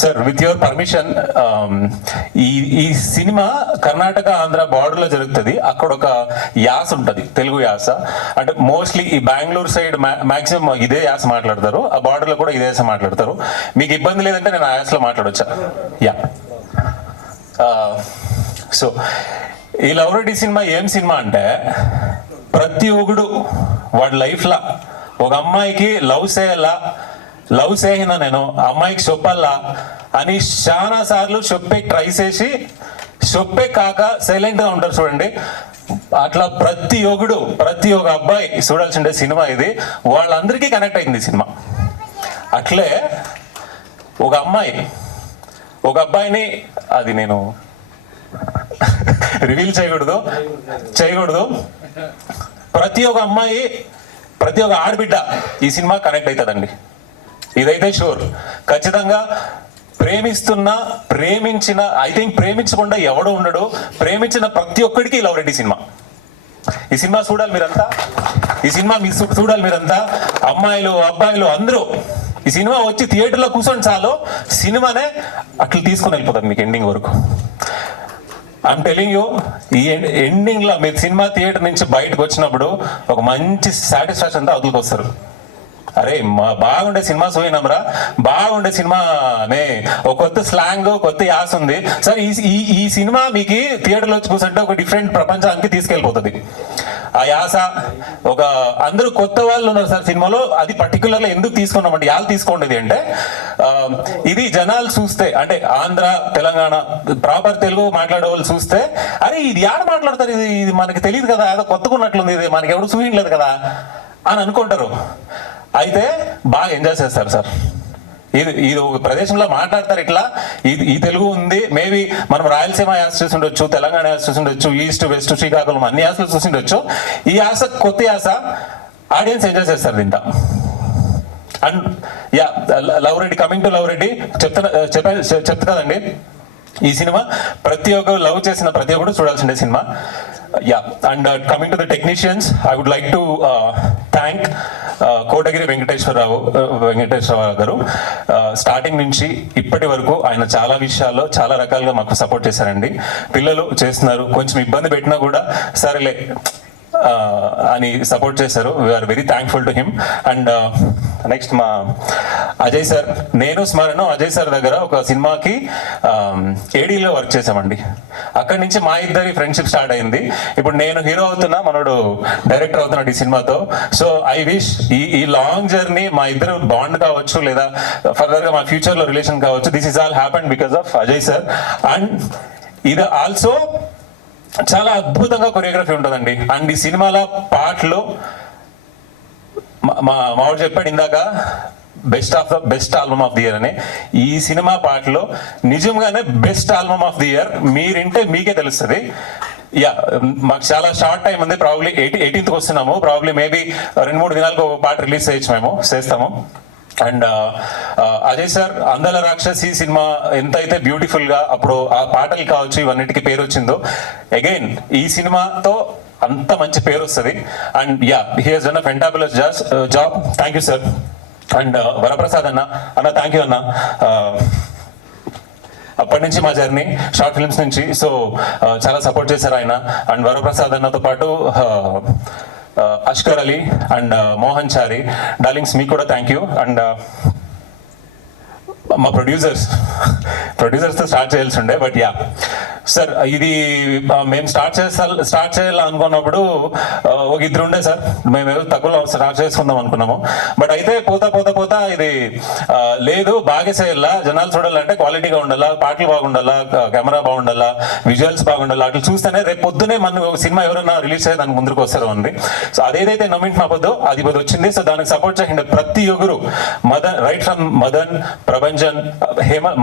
sir, with your permission, ఈ సినిమా కర్ణాటక ఆంధ్ర బార్డర్లో జరుగుతుంది. అక్కడ ఒక యాస ఉంటుంది, తెలుగు యాస. అంటే మోస్ట్లీ ఈ బెంగళూరు సైడ్ మాక్సిమం ఇదే యాస మాట్లాడతారు, ఆ బార్డర్లో కూడా ఇదే యాస మాట్లాడతారు. మీకు ఇబ్బంది లేదంటే నేను ఆ యాసలో మాట్లాడొచ్చా? యా. సో ఈ లవ్ రెడ్డి సినిమా ఏం సినిమా అంటే, ప్రతి ఒక్కడు వాడి లైఫ్లో ఒక అమ్మాయికి లవ్ చేయనా, నేను అమ్మాయికి చెప్పల్లా అని చాలా సార్లు చెప్పే ట్రై చేసి, చెప్పే కాక సైలెంట్గా ఉంటారు చూడండి. అట్లా ప్రతి ఒక్క అబ్బాయి చూడాల్సిండే సినిమా ఇది. వాళ్ళందరికీ కనెక్ట్ అయింది సినిమా. అట్లే ఒక అబ్బాయిని, అది నేను రివీల్ చేయకూడదు. ప్రతి ఒక్క అమ్మాయి, ప్రతి ఒక్క ఆడబిడ్డ ఈ సినిమా కనెక్ట్ అవుతుందండి. ఇదైతే షూర్. ఖచ్చితంగా ప్రేమించిన ఐ థింక్ ప్రేమించకుండా ఎవడో ఉండడు. ప్రేమించిన ప్రతి ఒక్కడికి లవ్ రెడ్డి సినిమా. ఈ సినిమా చూడాలి మీరంతా. అమ్మాయిలు, అబ్బాయిలు అందరూ ఈ సినిమా వచ్చి థియేటర్లో కూర్చొని చాలు, సినిమానే అట్లా తీసుకొని వెళ్ళిపోతారు మీకు ఎండింగ్ వరకు. ఐఎమ్ టెలింగ్ యూ, ఈ ఎండింగ్లో మీరు సినిమా థియేటర్ నుంచి బయటకు వచ్చినప్పుడు ఒక మంచి సాటిస్ఫాక్షన్తో అవతలకి వస్తారు. అరే బాగుండే సినిమా చూయినాంరా, బాగుండే సినిమానే, ఒక కొత్త స్లాంగ్, కొత్త యాస ఉంది సార్. ఈ సినిమా మీకు థియేటర్లో వచ్చి కూర్చుంటే ఒక డిఫరెంట్ ప్రపంచానికి తీసుకెళ్ళిపోతుంది. ఆ యాస, ఒక అందరూ కొత్త వాళ్ళు ఉన్నారు సార్ సినిమాలో. అది పర్టికులర్గా ఎందుకు తీసుకున్నామంటే, తీసుకోండి అంటే, ఇది జనాలు చూస్తే, అంటే ఆంధ్ర, తెలంగాణ ప్రాపర్ తెలుగు మాట్లాడే వాళ్ళు చూస్తే, అరే ఇది యాడ మాట్లాడతారు, ఇది మనకి తెలియదు కదా, ఏదో కొత్తగా ఉన్నట్లుంది, ఇది మనకి ఎవరు చూపించలేదు కదా అని అనుకుంటారు. అయితే బాగా ఎంజాయ్ చేస్తారు సార్. ఇది ఒక ప్రదేశంలో మాట్లాడతారు ఇట్లా, ఈ తెలుగు ఉంది. మేబీ మనం రాయలసీమ యాస చూసి ఉండొచ్చు, తెలంగాణ యాస చూసి ఉండొచ్చు, ఈస్ట్ వెస్ట్ శ్రీకాకుళం అన్ని యాసలు చూసి ఉండొచ్చు. ఈ యాస కొత్త యాస, ఆడియన్స్ ఎంజాయ్ చేస్తారు దీంతో. And yeah, love Reddy, coming to love Reddy చెప్తా కదండి. ఈ సినిమా ప్రతి ఒక్కరు లవ్ చేసిన ప్రతి ఒక్కరు చూడాల్సిందే cinema. Yeah. And coming to the technicians, I would like to thank Kotagiri Venkateswara Rao గారు. స్టార్టింగ్ నుంచి ఇప్పటి వరకు ఆయన చాలా విషయాల్లో చాలా రకాలుగా మాకు సపోర్ట్ చేశారండి. పిల్లలు చేస్తున్నారు, కొంచెం ఇబ్బంది పెట్టినా కూడా సరేలే అని సపోర్ట్ చేశారు. We're very thankful to him. And next మా అజయ్ సార్, నేను స్మరణ్ అజయ్ సార్ దగ్గర ఒక సినిమాకి ఏడీలో వర్క్ చేసామండి. అక్కడి నుంచి మా ఇద్దరి ఫ్రెండ్షిప్ స్టార్ట్ అయింది. ఇప్పుడు నేను హీరో అవుతున్నా, మనోడు డైరెక్టర్ అవుతున్నాడు ఈ సినిమాతో. సో ఐ విష్ ఈ లాంగ్ జర్నీ మా ఇద్దరు బాండ్ కావచ్చు, లేదా ఫర్దర్ గా మా ఫ్యూచర్ లో రిలేషన్ కావచ్చు, this is all happen because of Ajay sir. And ఇది ఆల్సో చాలా అద్భుతంగా కొరియోగ్రఫీ ఉంటుందండి. అండ్ ఈ సినిమాల పాటలు మావాడు చెప్పాడు ఇందాక, best album of the year అని. ఈ సినిమా పాటలో నిజంగానే best album of the year. మీరింటే మీకే తెలుస్తుంది. యా, మాకు చాలా షార్ట్ టైం ఉంది. ప్రాబ్లీ 18th వస్తున్నాము. ప్రాబ్లీ మేబీ 2-3 దినాలకు ఒక పాట రిలీజ్ చేస్తాము. అండ్ అజయ్ సార్ అందాల రాక్షసి సినిమా ఎంతైతే బ్యూటిఫుల్ గా అప్పుడు ఆ పాటలు కావచ్చు ఇవన్నిటికీ పేరు వచ్చిందో, అగైన్ ఈ సినిమాతో అంత మంచి పేరు వస్తుంది. And yeah, he has done a fabulous job. Thank you sir. And Varaprasad అన్న థ్యాంక్ యూ అన్న. అప్పటి నుంచి మా జర్నీ షార్ట్ ఫిల్మ్స్ నుంచి, సో చాలా సపోర్ట్ చేశారు ఆయన. అండ్ వరప్రసాద్ అన్నతో పాటు అష్కర్ అలీ అండ్ మోహన్ చారి, డార్లింగ్స్ మీకు కూడా థ్యాంక్ యూ. అండ్ మా ప్రొడ్యూసర్స్తో స్టార్ట్ చేయాల్సి ఉండే, బట్ యా సార్, ఇది మేము స్టార్ట్ చేయాలనుకున్నప్పుడు ఒక ఇద్దరు ఉండే సార్. మేము ఏదో తక్కువలో స్టార్ట్ చేసుకుందాం అనుకున్నాము. బట్ అయితే పోతా ఇది లేదు, బాగా చేయాలా, జనాలు చూడాలంటే క్వాలిటీగా ఉండాలా, పాటలు బాగుండాలా, కెమెరా బాగుండాలా, విజువల్స్ బాగుండాలా, అట్లా చూస్తేనే రేపు పొద్దునే మన ఒక సినిమా ఎవరైనా రిలీజ్ చేయ దానికి ముందుకు వస్తారు అండి. సో అదేదైతే నమ్మింటి మా పొద్దు అది పొద్దు వచ్చింది. సో దానికి సపోర్ట్ చేయండి ప్రతి ఒక్కరు. మదన్, రైట్ ఫ్రమ్ మదన్, ప్రభంజన్,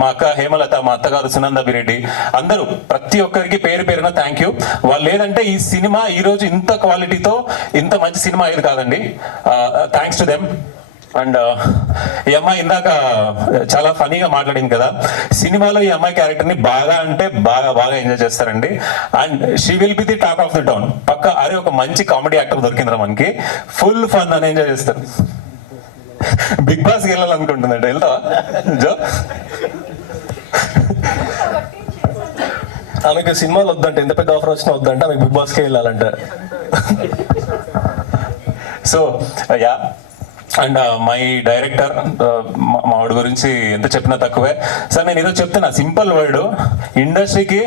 మా అక్క హేమలత, మా అత్తగారు సునంద బిరెడ్డి, అందరూ ప్రతి ఒక్కరికి పేరు పేరున థ్యాంక్ యూ. వాళ్ళు లేదంటే ఈ సినిమా ఈ రోజు ఇంత క్వాలిటీతో ఇంత మంచి సినిమా అయ్యేది కాదండి. Thanks to them. అండ్ ఈ అమ్మాయి ఇందాక చాలా ఫనీగా మాట్లాడింది కదా, సినిమాలో ఈ అమ్మాయి క్యారెక్టర్ ని బాగా అంటే బాగా ఎంజాయ్ చేస్తారండి. And she will be the talk of the town. పక్క అరే ఒక మంచి కామెడీ యాక్టర్ దొరికిందిరా మనకి, ఫుల్ ఫన్ అని ఎంజాయ్ చేస్తారు. బిగ్ బాస్కి వెళ్ళాలనుకుంటుందంట, వెళ్తావా జో? ఆమెకు సినిమాలు వద్దంటే, ఎంత పెద్ద ఆఫర్ వచ్చినా వద్దంటే ఆమెకు బిగ్ బాస్కే వెళ్ళాలంట. So yeah, and my director, మావాడి గురించి ఎంత చెప్పినా తక్కువే సార్. నేను ఈరోజు చెప్తున్నా సింపుల్ వర్డ్, ఇండస్ట్రీకి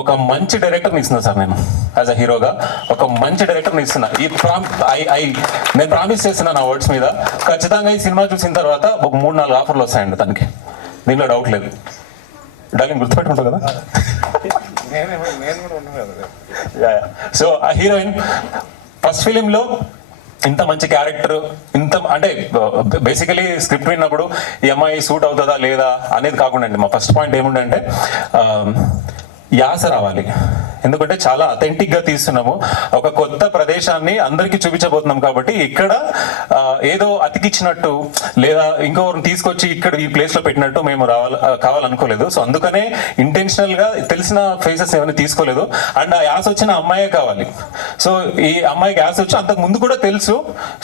ఒక మంచి డైరెక్టర్ని ఇస్తున్నా సార్. నేను యాజ్ అ హీరోగా ఒక మంచి డైరెక్టర్ని ఇస్తున్నా. నేను ప్రామిస్ చేస్తున్నా నా వర్డ్స్ మీద. ఖచ్చితంగా ఈ సినిమా చూసిన తర్వాత ఒక 3-4 ఆఫర్లు వస్తాయండి తనకి, దీనిలో డౌట్ లేదు. డార్లింగ్ గుర్తుపెట్టుకుంటావు కదా. సో ఆ హీరోయిన్ ఫస్ట్ ఫిలింలో ఇంత మంచి క్యారెక్టర్, ఇంత అంటే బేసికలీ స్క్రిప్ట్ విన్నప్పుడు ఈ అమ్మాయి సూట్ అవుతుందా లేదా అనేది కాకుండా అండి, మా ఫస్ట్ పాయింట్ ఏముండంటే యాస రావాలి. ఎందుకంటే చాలా అథెంటిక్ గా తీస్తున్నాము, ఒక కొత్త ప్రదేశాన్ని అందరికీ చూపించబోతున్నాం. కాబట్టి ఇక్కడ ఏదో అతికిచ్చినట్టు లేదా ఇంకొకరిని తీసుకొచ్చి ఇక్కడ ఈ ప్లేస్ లో పెట్టినట్టు మేము కావాలనుకోలేదు. సో అందుకనే ఇంటెన్షనల్ గా తెలిసిన ఫేసెస్ ఏమైనా తీసుకోలేదు. అండ్ ఆ యాస వచ్చిన అమ్మాయే కావాలి. సో ఈ అమ్మాయికి యాస వచ్చి అంతకు ముందు కూడా తెలుసు.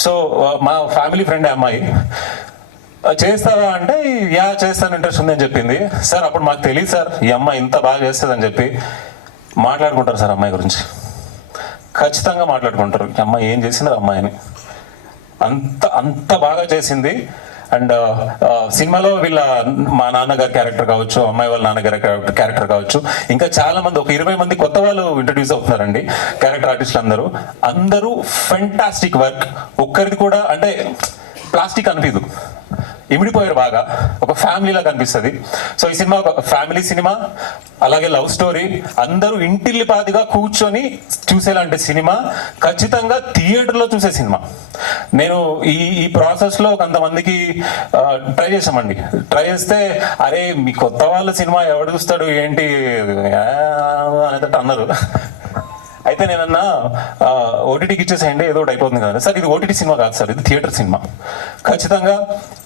సో మా ఫ్యామిలీ ఫ్రెండ్ అమ్మాయి, చేస్తావా అంటే యా చేస్తాను, ఇంట్రెస్ట్ ఉంది అని చెప్పింది. సార్ అప్పుడు మాకు తెలియదు సార్ ఈ అమ్మాయి ఇంత బాగా చేస్తుంది అని చెప్పి. మాట్లాడుకుంటారు సార్ అమ్మాయి గురించి, ఖచ్చితంగా మాట్లాడుకుంటారు ఈ అమ్మాయి ఏం చేసింది అమ్మాయిని, అంత బాగా చేసింది. అండ్ సినిమాలో వీళ్ళ మా నాన్నగారి క్యారెక్టర్ కావచ్చు, అమ్మాయి వాళ్ళ నాన్నగారి క్యారెక్టర్ కావచ్చు, ఇంకా చాలా మంది ఒక 20 మంది కొత్త వాళ్ళు ఇంట్రడ్యూస్ అవుతున్నారండి, క్యారెక్టర్ ఆర్టిస్టులు అందరూ ఫెంటాస్టిక్ వర్క్. ఒక్కరిది కూడా అంటే ప్లాస్టిక్ అనిపిదు, ఇమిడిపోయారు బాగా, ఒక ఫ్యామిలీలా కనిపిస్తుంది. సో ఈ సినిమా ఒక ఫ్యామిలీ సినిమా, అలాగే లవ్ స్టోరీ, అందరూ ఇంటిల్లిపాదిగా కూర్చొని చూసేలాంటి సినిమా, ఖచ్చితంగా థియేటర్లో చూసే సినిమా. నేను ఈ ప్రాసెస్లో కొంతమందికి ట్రై చేసామండి. ట్రై చేస్తే అరే మీ కొత్త వాళ్ళ సినిమా ఎవడు చూస్తాడు ఏంటి అనేటట్టు అన్నారు. అయితే నేనన్నా ఓటీటీకి ఇచ్చేసేయండి, ఏదో ఒకటి అయిపోతుంది కదా సార్. ఇది ఓటీటీ సినిమా కాదు సార్, ఇది థియేటర్ సినిమా. ఖచ్చితంగా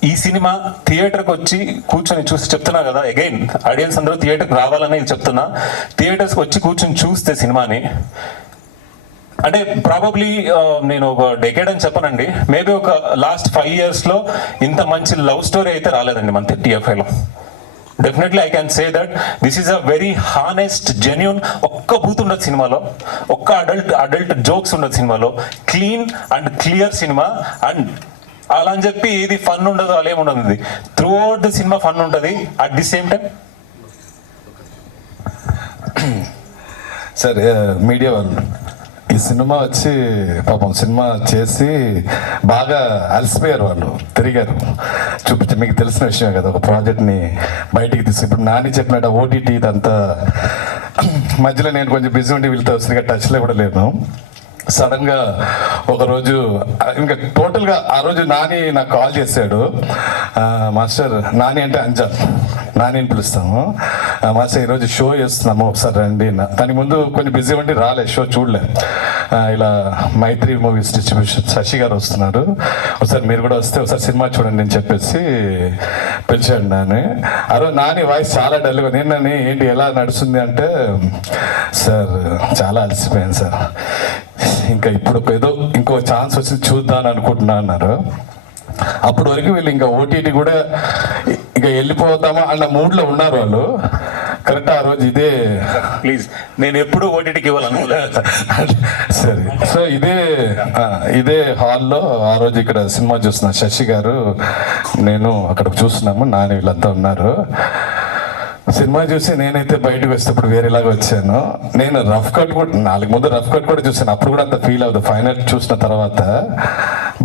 ఈ సినిమా థియేటర్కి వచ్చి కూర్చొని చూసి చెప్తున్నా కదా, అగైన్ ఆడియన్స్ అందరూ థియేటర్కి రావాలని చెప్తున్నా. థియేటర్స్కి వచ్చి కూర్చొని చూస్తే సినిమాని, అంటే ప్రాబబ్లీ నేను ఒక డెకేడ్ అని చెప్పనండి, మేబీ ఒక లాస్ట్ 5 yearsలో ఇంత మంచి లవ్ స్టోరీ అయితే రాలేదండి మన TFIలో. Definitely I can say that this is a very honest genuine. ఒక్క బూత్ ఉండదు సినిమాలో, ఒక్క అడల్ట్ జోక్స్ ఉండదు సినిమాలో. క్లీన్ అండ్ క్లియర్ సినిమా. అండ్ అలా అని చెప్పి ఇది ఫన్ ఉండదు, అలా ఏమి ఉండదు. త్రూ అవుట్ ద సినిమా ఫన్ ఉంటుంది. అట్ ది సేమ్ టైం సరే మీడియా వాళ్ళు ఈ సినిమా వచ్చి పాపం సినిమా చేసి బాగా అలసిపోయారు, వాళ్ళు తిరిగారు. చూపించి మీకు తెలిసిన విషయమే కదా, ఒక ప్రాజెక్ట్ని బయటికి తీసి ఇప్పుడు నాని చెప్పినట్టు ఓటీటీ ఇదంతా మధ్యలో నేను కొంచెం బిజీ ఉండి వీళ్ళతో సరిగ్గా టచ్లో కూడా లేను. సడన్గా ఒకరోజు ఇంకా టోటల్గా ఆ రోజు నాని నాకు కాల్ చేశాడు. మాస్టర్, నాని అంటే అంజన్, నానిని పిలుస్తాము. మాస్టర్ ఈరోజు షో చేస్తున్నాము ఒకసారి రండి. దాని ముందు కొంచెం బిజీ ఉండి రాలే, షో చూడలే. ఇలా మైత్రి మూవీస్ డిస్ట్రిబ్యూషన్ శశి గారు వస్తున్నారు, ఒకసారి మీరు కూడా వస్తే ఒకసారి సినిమా చూడండి అని చెప్పేసి పిలిచాడు నాని. ఆ రోజు నాని వాయిస్ చాలా డల్గా, నేను ఏంటి ఎలా నడుస్తుంది అంటే, సార్ చాలా అలసిపోయాను సార్, ఇంకా ఇప్పుడు ఏదో ఇంకో ఛాన్స్ వచ్చి చూద్దాం అనుకుంటున్నా అన్నారు. అప్పటి వరకు వీళ్ళు ఇంకా ఓటీటీ కూడా ఇంకా వెళ్ళిపోతామా అన్న మూడ్లో ఉన్నారు వాళ్ళు. కరెక్ట్ ఆ రోజు ఇదే, ప్లీజ్ నేను ఎప్పుడు ఓటీటీకి ఇవ్వాలనుకోలేదు. సరే, సో ఇదే హాల్లో ఆ రోజు ఇక్కడ సినిమా చూస్తున్నా, శశి గారు నేను అక్కడ చూస్తున్నాము, నాని వీళ్ళంతా ఉన్నారు. సినిమా చూసి నేనైతే బయటకు వచ్చేటప్పుడు వేరేలాగా వచ్చాను. నేను రఫ్ కట్ కూడా 4 ముందు రఫ్ కట్ కూడా చూసాను, అప్పుడు కూడా అంత ఫీల్ అవుతుంది. ఫైనల్ చూసిన తర్వాత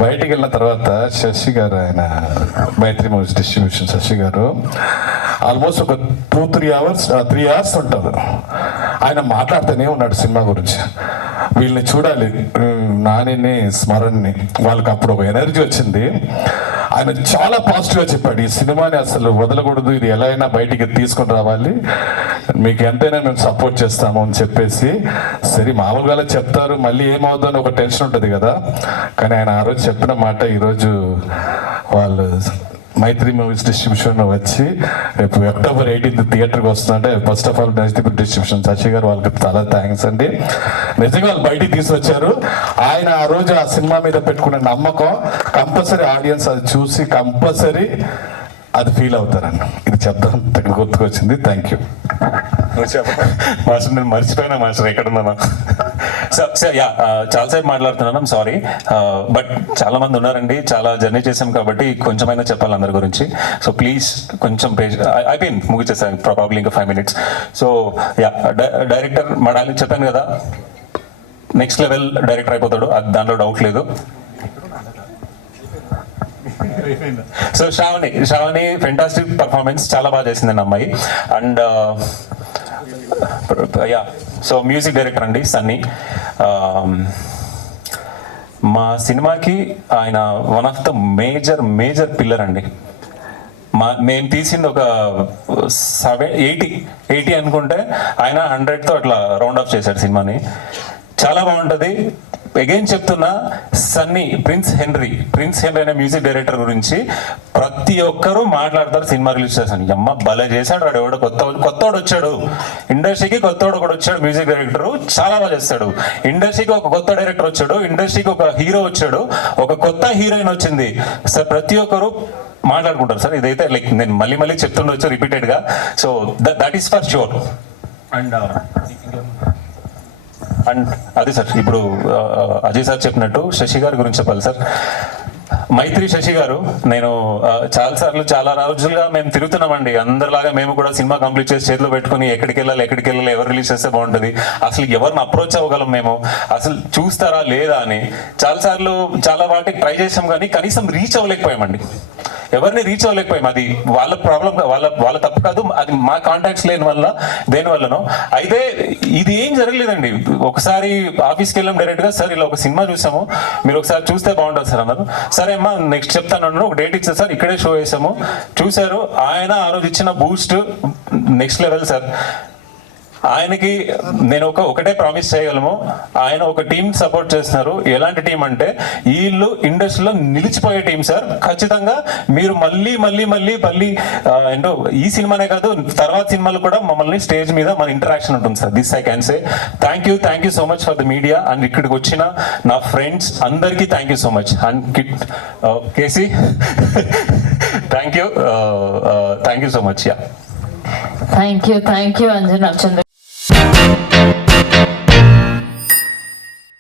బయటికి వెళ్ళిన తర్వాత శశి గారు, ఆయన మైత్రి మూవీస్ డిస్ట్రిబ్యూషన్ శశి గారు ఆల్మోస్ట్ ఒక 3 అవర్స్ ఉంటారు. ఆయన మాట్లాడుతూనే ఉన్నాడు సినిమా గురించి. వీళ్ళని చూడాలి, నానిని స్మరణని, వాళ్ళకి అప్పుడు ఒక ఎనర్జీ వచ్చింది. ఆయన చాలా పాజిటివ్గా చెప్పాడు, ఈ సినిమాని అసలు వదలకూడదు, ఇది ఎలా అయినా బయటికి తీసుకొని రావాలి, మీకు ఎంతైనా మేము సపోర్ట్ చేస్తాము అని చెప్పేసి. సరే మామూలుగా చెప్తారు, మళ్ళీ ఏమవుతుందో అని ఒక టెన్షన్ ఉంటుంది కదా. కానీ ఆయన ఆ రోజు చెప్పిన మాట ఈరోజు వాళ్ళు మైత్రి మూవీస్ డిస్ట్రిబ్యూషన్ వచ్చి రేపు అక్టోబర్ 18 థియేటర్కి వస్తుందంటే, first of all Maitri distribution Sasi గారు వాళ్ళకి చాలా థ్యాంక్స్ అండి. నిజంగా వాళ్ళు బయటికి తీసుకొచ్చారు. ఆయన ఆ రోజు ఆ సినిమా మీద పెట్టుకునే నమ్మకం కంపల్సరీ ఆడియన్స్ అది చూసి కంపల్సరీ అది ఫీల్ అవుతారన్న. ఇది చెప్తాను గుర్తుకొచ్చింది. Thank you master. నేను మర్చిపోయినా మాస్టర్, ఎక్కడున్నాను. యా, చాలాసేపు మాట్లాడుతున్నాను, సారీ. బట్ చాలా మంది ఉన్నారండి, చాలా జర్నీ చేసాం కాబట్టి కొంచెమైనా చెప్పాలి అందరి గురించి. సో ప్లీజ్ కొంచెం పేజ్ అయిపోయింది, ముగిచేసాను ప్రాబబ్లీ ఇంకా 5 minutes. సో యా, డైరెక్టర్ మా డార్లింగ్ చెప్పాను కదా, నెక్స్ట్ లెవెల్ డైరెక్టర్ అయిపోతాడు, అది దాంట్లో డౌట్ లేదు. సో శ్రావణి ఫెంటాస్టిక్ పర్ఫార్మెన్స్, చాలా బాగా చేసిందండి అమ్మాయి. And yeah, so music director అండి సన్నీ. మా సినిమాకి ఆయన one of the major pillar అండి. మేము తీసింది ఒక 80 అనుకుంటే, ఆయన 100తో అట్లా రౌండ్ ఆఫ్ చేశాడు సినిమాని. చాలా బాగుంటుంది. అగైన్ చెప్తున్నా, సన్నీ ప్రిన్స్ హెన్రీ అనే మ్యూజిక్ డైరెక్టర్ గురించి ప్రతి ఒక్కరూ మాట్లాడతారు సినిమా రిలీజ్ చేశాను. అమ్మ భలే చేశాడు వాడు, ఎవడో కొత్తోడు వచ్చాడు ఇండస్ట్రీకి, కొత్తోడు కూడా వచ్చాడు మ్యూజిక్ డైరెక్టర్, చాలా బాగా చేస్తాడు. ఇండస్ట్రీకి ఒక కొత్త డైరెక్టర్ వచ్చాడు, ఇండస్ట్రీకి ఒక హీరో వచ్చాడు, ఒక కొత్త హీరోయిన్ వచ్చింది సార్. ప్రతి ఒక్కరు మాట్లాడుకుంటారు సార్. ఇదైతే లైక్ నేను మళ్ళీ చెప్తుండొచ్చు రిపీటెడ్గా. So that is for sure. And అదే సార్, ఇప్పుడు అజయ్ సార్ చెప్పినట్టు శశి గారి గురించి చెప్పాలి సార్. మైత్రి శశి గారు, నేను చాలా రోజులుగా మేము తిరుగుతున్నామండి, అందరిలాగా మేము కూడా సినిమా కంప్లీట్ చేసి చేతిలో పెట్టుకుని ఎక్కడికి వెళ్ళాలి, ఎవరు రిలీజ్ చేస్తే బాగుంటుంది, అసలు ఎవరిని అప్రోచ్ అవ్వగలం, మేము అసలు చూస్తారా లేదా అని చాలా వాటికి ట్రై చేసాం, కానీ కనీసం రీచ్ అవ్వలేకపోయామండి. ఎవరిని రీచ్ అవ్వలేకపోయాం. అది వాళ్ళ ప్రాబ్లం, వాళ్ళ తప్పు కాదు, అది మా కాంటాక్ట్స్ లేని వల్ల దేనివల్లనో. అయితే ఇది ఏం జరగలేదండి. ఒకసారి ఆఫీస్కి వెళ్ళాం డైరెక్ట్గా, సార్ ఇలా ఒక సినిమా చూసాము, మీరు ఒకసారి చూస్తే బాగుంటుంది సార్ అన్నారు. సరే అమ్మా నెక్స్ట్ చెప్తాను, ఒక డేట్ ఇచ్చారు సార్, ఇక్కడే షో వేసాము, చూశారు. ఆయన ఆ రోజు ఇచ్చిన బూస్ట్ నెక్స్ట్ లెవెల్ సార్. ఆయనకి నేను ఒకటే ప్రామిస్ చేయగలము, ఆయన ఒక టీం సపోర్ట్ చేస్తున్నారు. ఎలాంటి టీం అంటే, వీళ్ళు ఇండస్ట్రీలో నిలిచిపోయే టీం సార్. ఖచ్చితంగా మీరు మళ్ళీ ఏంటో ఈ సినిమానే కాదు, తర్వాత సినిమాలు కూడా మమ్మల్ని స్టేజ్ మీద మన ఇంటరాక్షన్ ఉంటుంది sir. This I can say. Thank you so much for the media. And ఇక్కడికి వచ్చిన నా ఫ్రెండ్స్ అందరికీ thank you so much. And KC thank you so much. Yeah. Thank you Anjana Chandra